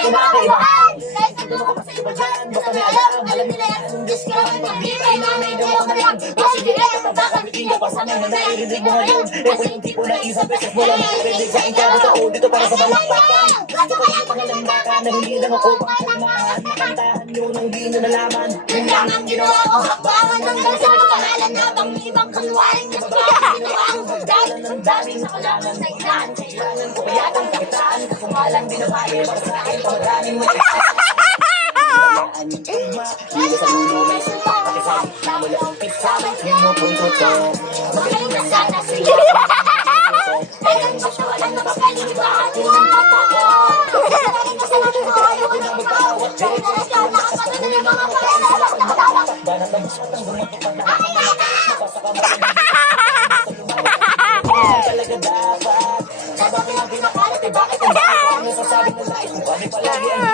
Kinakailangan kahit ano ko pa sa iba dyan. Basta may alam nila yan. Diyos ko ang pagbibay na may daw ka lang. Kasi di ay kapag hindi ka pasama na naririnig mo ngayon. Ito yung tipo na isang beses mo lang naririnig sa inyo totoo dito para sa balakpakan. Gusto ko yung pangalandakan na hindi lang ako pangkailangan. Kantahan nyo nang di nyo nalaman. Yun lang ang ginawa ko. Hakbangan ng gansa pangalan na bang ibang kalwaring nagkakaroon ginawa ang dalan ng dami sa kalangan na ilan. Kailangan ko kaya itong kakitaan. Kasungalan binabay para sa akin pamagaming mo. Dito sa mundo may sulta pakisabi na mula umpit sa amin pinupunto to. Magaling na sana siya. Kailan ba siya walang napapaliw ba atin ang patato? Magaling na sana ko ayaw ko nang magpapawat. Kaya na siya nakapagod ng mga pagkakalawak na kalawak. Banat ang masyadang gumagpapag na talaga dapat. Sabi ang pinakalat eh bakit ang bakit ang nasasabi ng lais mo kami palagi ang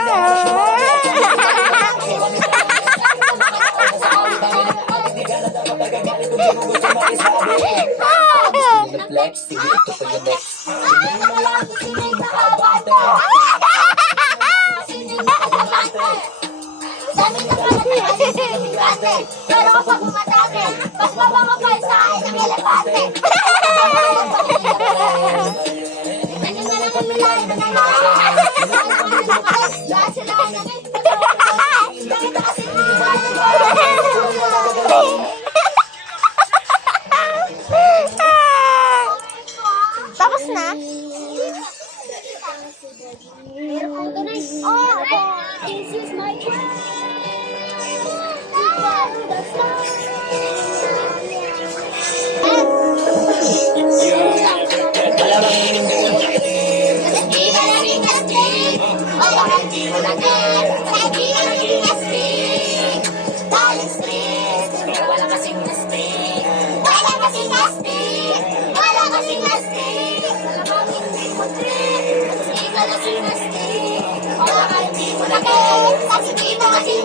flex, sige ito pa yung next. Dami na pala pero kapag umatake, mas mababagay sa akin ang elepante. Ano na lang ang milay na lahat sila ay nakita kasi tapos na? This is my Kasi di mo kasing